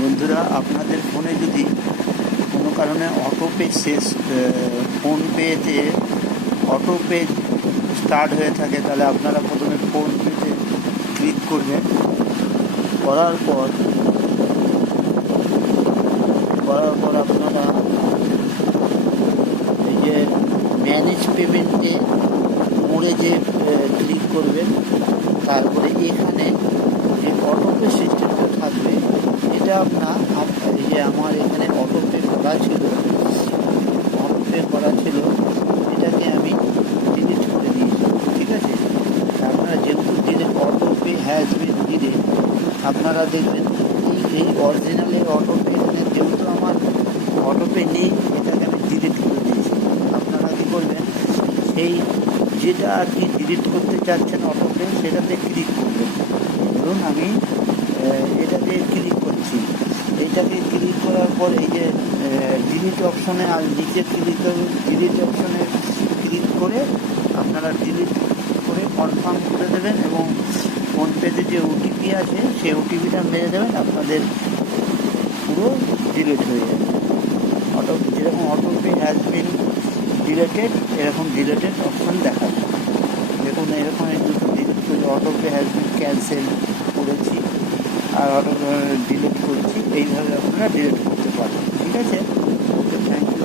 বন্ধুরা, আপনাদের ফোনে যদি কোনো কারণে অটোপে শেষ ফোনপেতে অটোপে স্টার্ট হয়ে থাকে, তাহলে আপনারা প্রথমে ফোনপেতে ক্লিক করবেন। করার পর আপনারা এই যে ম্যানেজ পেমেন্টে মোড়ে যে ক্লিক করবেন, তারপরে এখানে যে অটোপে সিস্টেমটা থাকবে, এটা এই যে আমার এখানে অটোপে করা ছিল, এটাকে আমি ডিলিট করে দিয়েছি। ঠিক আছে, আপনারা যেহেতু delete autopay has been delete, আপনারা দেখবেন এই অরিজিনালের অটোপে এখানে যেহেতু আমার অটোপে নেই, এটাকে আমি ডিলিট করে দিয়েছি। আপনারা কী করবেন, সেই যেটা আর কি ডিলিট করতে চাচ্ছেন অটোপে, সেটাতে ক্লিক করবেন। ধরুন আমি এটাতে ক্লিক করছি, এইটাকে ক্লিক করার পর এই যে ডিলিট অপশনে আর নিচে ডিলিট অপশনে ক্লিক করে আপনারা ডিলিট করে কনফার্ম করে দেবেন, এবং ফোনপেতে যে ওটিপি আছে সেই ওটিপিটা মেরে দেবেন, আপনাদের পুরো ডিলিট হয়ে যাবে। যেরকম অটোপে হ্যাজ বিন ডিলেটেড, এরকম ডিলেটেড অপশন দেখাবে। দেখুন, এরকম এই দুটো ডিলিট করে অটোপে হ্যাজ বিন ক্যান্সেল করেছি আর অটো ডিলিট করছি। এইভাবে আপনারা ডিলিট করতে পারেন। ঠিক আছে, থ্যাংক ইউ।